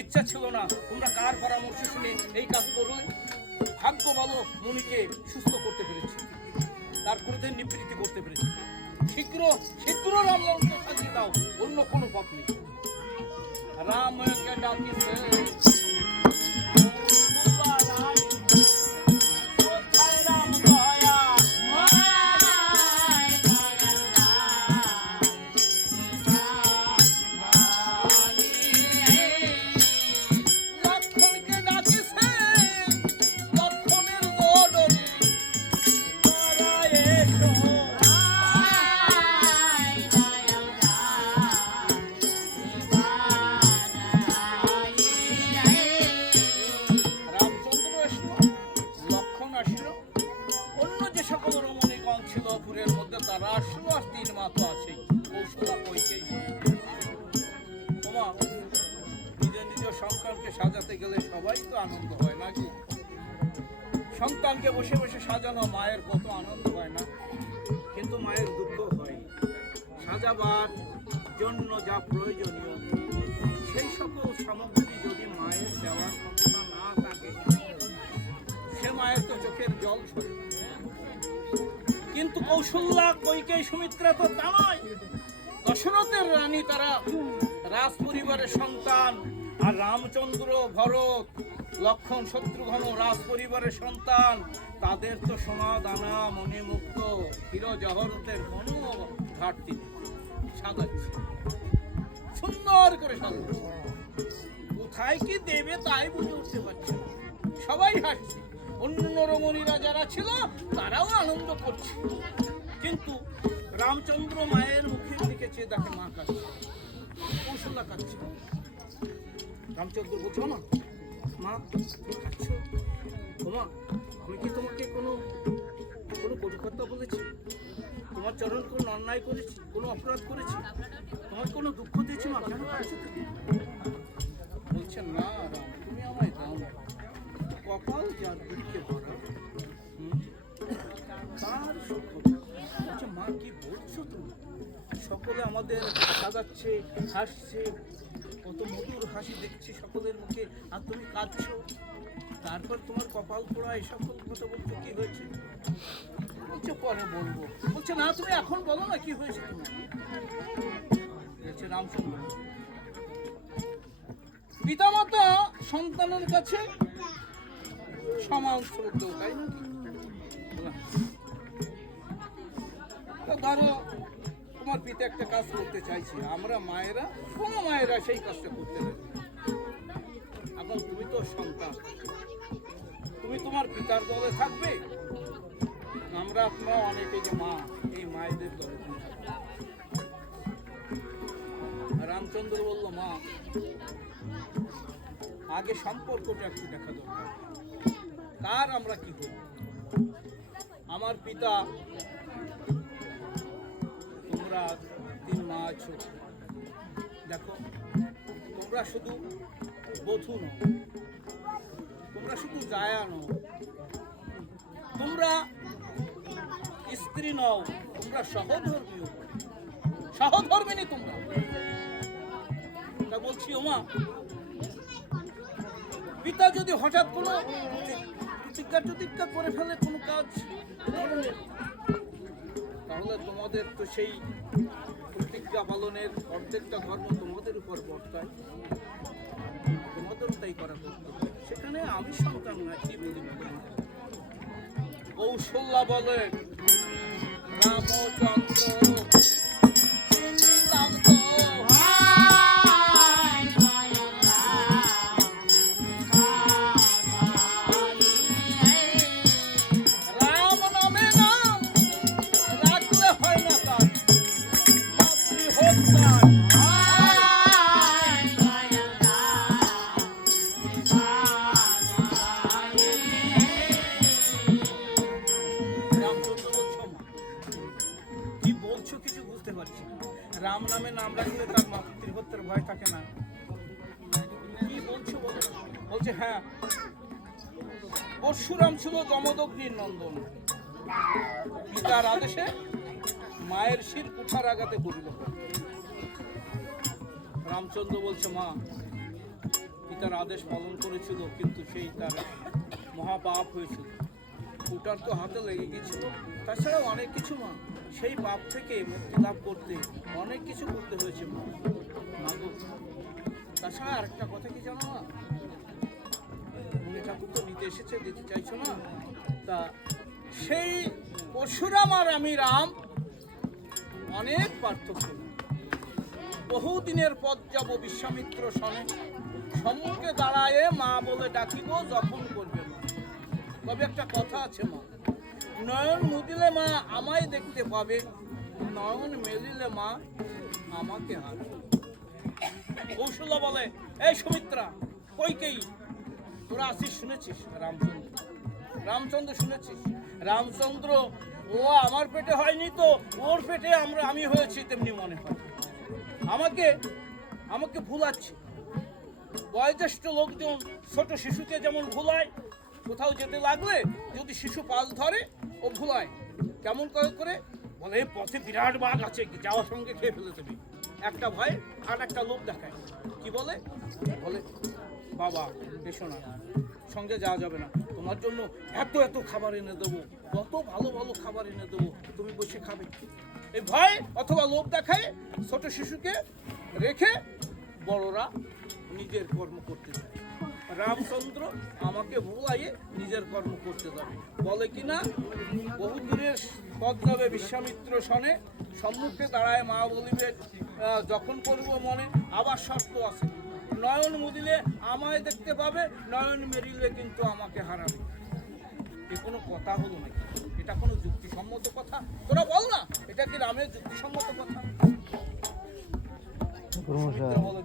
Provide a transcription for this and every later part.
ইচ্ছা ছিল না, তোমরা কার পরামর্শ শুনে এই কাজ করলে? ভাগ্য ভালো মুনিকে সুস্থ করতে পেরেছি, তার ক্রোধের নিবৃত্তি করতে পেরেছি। শীঘ্র শীঘ্র রামকে সাজিয়ে দাও, অন্য কোনো পথ নেই। রামকে ডাকিছে সাজাতে গেলে সবাই তো আনন্দ হয় নাকি? সন্তানকে বসে বসে সাজানো মায়ের কত আনন্দ হয় না, কিন্তু মায়ের দুঃখ হয়। সাজাবার জন্য যা প্রয়োজনীয় সেই সকল সামগ্রী যদি মায়ের দেওয়ার ক্ষমতা না থাকে, সে মায়ের তো চোখের জল ঝরে। কিন্তু কৌশল্যা, কৈকেয়ী, সুমিত্রা তো তা নয়। দশরথের রানী, তারা রাজ পরিবারের সন্তান। আর রামচন্দ্র, ভরত, লক্ষ্মণ, শত্রুঘ্ন রাজ পরিবারের সন্তান। তাদের তো সোনা দানা মণিমুক্ত হীরা জহরতের কোনো ঘাটতি নেই। সাজাচ্ছে, সুন্দর করে সাজাচ্ছে। কোথায় কি দেবে তাই বুঝে উঠতে পারছে। সবাই হাসছে, অন্য রমণীরা যারা ছিল তারাও আনন্দ করছে। কিন্তু রামচন্দ্র মায়ের মুখের দিকে চেয়ে দেখে মা কাঁদছে, কৌশল্যা কাঁদছে। রামচন্দ্র বলছো, মা মা খাচ্ছ? মা, আমি কি তোমাকে কোনো কটু কথা বলেছি? তোমার চরণ কোনো অন্যায় করেছি, কোনো অপরাধ করেছি? তোমার কোনো দুঃখ দিয়েছি? মা কেন খাচ্ছ? বলছেন না রাম, তুমি আমায় দাও না। কপাল যার দুঃখে ভরা তার সুখ। বলছে, মা কি বলছো তুমি? সকলে আমাদের সাজাচ্ছে, হাসছে, কত মধুর হাসি দেখছি সকলের মুখে, আর তুমি কাঁদছো। তারপর তোমার কপাল পোড়া এসব কথা বলছো, কি হয়েছে? বলছে পরে বলবো। বলছে না, তুমি এখন বলো না কি হয়েছে তোমার। রামচন্দ্র, পিতামাতা সন্তানের কাছে সমান শ্রদ্ধা, তাই না? ধরো তোমার পিতা একটা কাজ করতে চাইছে, আমরা মায়েরা, কোনো মায়েরা সেই কাজটা করতে পারে। এখন তুমি তো সন্তান, তুমি তোমার পিতার দলে থাকবে। আমরা আপনারা অনেকে যে মা, এই মায়েদের দলে থাকবে। রামচন্দ্র বলল, মা আগে সম্পর্কটা একটু দেখা দরকার, কার আমরা কি করি। আমার পিতা, তোমরা 3 মা আছো, দেখো তোমরা শুধু বধূ নও, তোমরা শুধু জায়া নও, তোমরা স্ত্রী নও, তোমরা সহধর্মীয়, সহধর্মিনী তোমরা। তা বলছি, ওমা পিতা যদি হঠাৎ কোনো প্রতিজ্ঞা করে ফেলে কোনো কাজ, তাহলে তোমাদের তো সেই প্রতিজ্ঞা পালনের অর্ধেকটা ধর্ম তোমাদের উপর বর্তায়, তোমাদেরও তাই করা করতে হবে। সেখানে আমি সন্তান না, কি বলি। কৌশল্যা বলে, রামচন্দ্র রাম নামে নাম রাখলে বুঝতে পারছি রাম নামে নাম রাখলে তার মাতৃহত্যার ভয় থাকে না। কি বলছো বলো? বলছে হ্যাঁ, পরশুরাম ছিল যমদগ্নির নন্দন, পিতার আদেশে মায়ের শির কুঠার আঘাতে পড়িল। রামচন্দ্র বলছে মা পিতার আদেশ পালন করেছিল, কিন্তু সেই তার মহাপাপ হয়েছিল, কুঠার তো হাতে লেগে গেছিল। তাছাড়াও অনেক কিছু মা, সেই পাপ থেকে মুক্তি লাভ করতে অনেক কিছু করতে হয়েছে মা। তাছাড়া আরেকটা কথা কি জানো মা, মুনি ঠাকুর তো নিতে এসেছে, দিতে চাইছো না, তা সেই পরশুরাম আর আমি রাম অনেক পার্থক্য। বহুদিনের পথ যাব বিশ্বামিত্র সনে, সম্মুখে দাঁড়ায় মা বলে ডাকিব যখন করবে মা। তবে একটা কথা আছে মা, নয়ন মুদিলে মা আমায় দেখতে পাবে, নয়ন মেলিলে মা আমাকে হারবে। কৌশল্যা বলে এই সুমিত্রা কইকেই তোরা আসিস শুনেছিস? রামচন্দ্র শুনেছিস? রামচন্দ্র ও আমার পেটে হয়নি তো, ওর পেটে আমি হয়েছি তেমনি মনে হয়। আমাকে ভুলাচ্ছে। বয়োজ্যেষ্ঠ লোকজন ছোট শিশুকে যেমন ভুলায়, কোথাও যেতে লাগলে যদি শিশু পাশ ধরে ও ভুলায়। কেমন করে বলে পথে বিরাট বাঘ আছে, যাওয়ার সঙ্গে খেয়ে ফেলে দেবে। একটা ভয় আর একটা লোক দেখায়। কি বলে? বাবা এসো না, সঙ্গে যাওয়া যাবে না, তোমার জন্য এত এত খাবার এনে দেবো, কত ভালো ভালো খাবার এনে দেবো, তুমি বসে খাবে। এই ভয় অথবা লোভ দেখায় ছোট শিশুকে রেখে বড়রা নিজের কর্ম করতে যায়। রামচন্দ্র আমাকে ভুলাইয়ে নিজের কর্ম করতে যাবে। বলে কিনা বহু দূরের পথ যাবে বিশ্বামিত্র সনে, সম্মুখে দাঁড়ায় মা বলিবে যখন করব মনে। আবার শর্ত আছে, নয়ন মুদিলে আমায় দেখতে পাবে, নয়ন মেরিলে কিন্তু আমাকে হারাবে। এ কোনো কথা হলো নাকি? এটা কোনো যুক্তিসম্মত কথা? তোরা বল না, এটা কি রামের যুক্তিসম্মত কথা?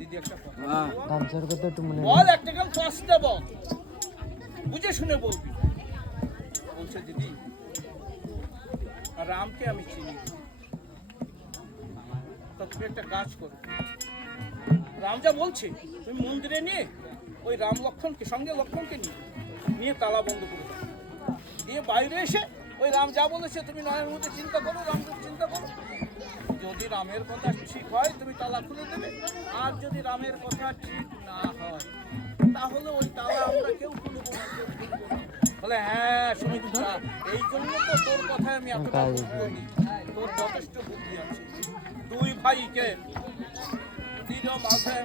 দিদি একটা কথা বল, একটা গান ফার্স্টে বল, বুঝে শুনে বলবি। বলছে দিদি রামকে আমি চিনি, তো তুমি একটা কাজ করো, রাম যা বলছে তুমি মন্দিরে নিয়ে ওই রাম লক্ষ্মণকে সঙ্গে লক্ষ্মণকে নিয়ে তালা বন্ধ করে দাও, দিয়ে বাইরে এসে ওই রাম যা বলেছে তুমি নয়ের মধ্যে চিন্তা করো, রামকে চিন্তা করো। যদি রামের কথা ঠিক হয় তুমি তালা খুলে দেবে, আর যদি রামের কথা ঠিক না হয় তাহলে ওই তালা আমরা কেউ খুলব না। বলে হ্যাঁ সুমিত্রা, এই জন্য তো তোর কথায় আমি এতটা বলি, তোর যথেষ্ট বুদ্ধি আছে। দুই ভাইকে দিল মাঝে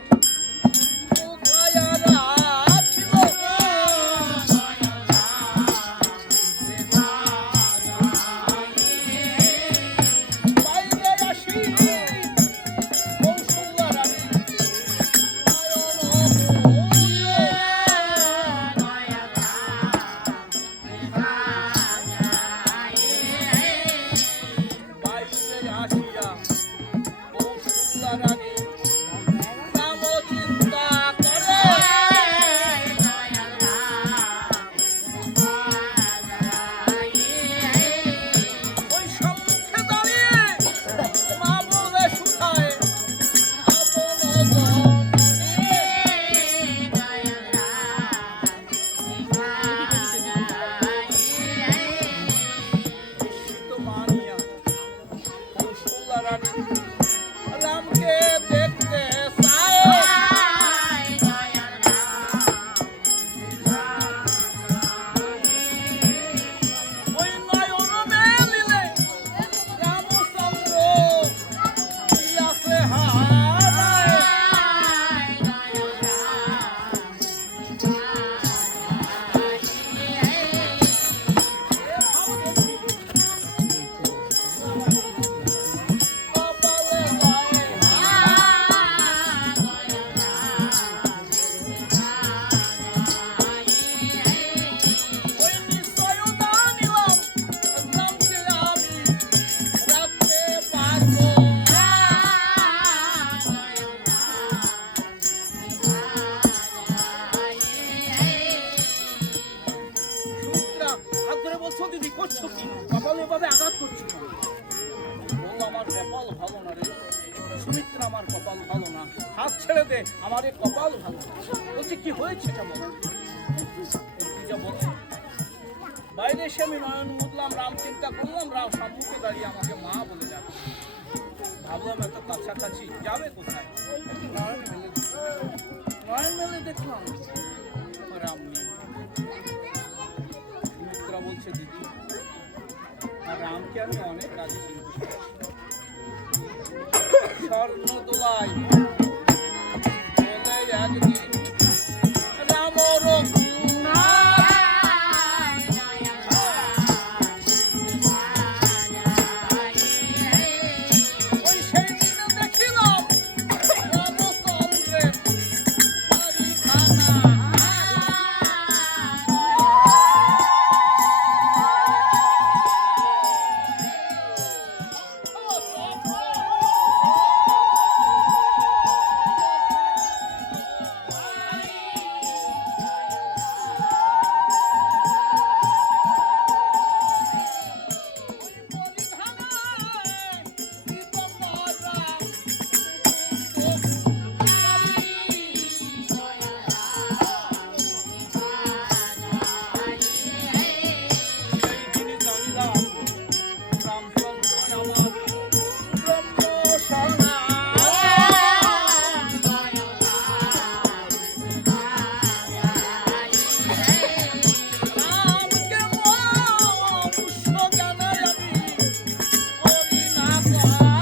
সুমিত্রা আমার কপাল ভালো না, হাত ছেড়ে দে, আমার এই কপাল ভালো না। বলছে কি হয়েছে কেমন? যা বলছে বাইরে এসে আমি নয়ন মুদলাম, রাম চিন্তা করলাম, রাম সম্মুখে দাঁড়িয়ে আমাকে মা বলে ডাকে। ভাবলাম এত কাছাকাছি যাবে কোথায়, একটু নয়ন মেলে দেখলাম রাম নেই। সুমিত্রা বলছে দিদি, রামকে আমি অনেক আগে চিনতে স্বর্ণ দোলাই বলে একদিন রাম Oh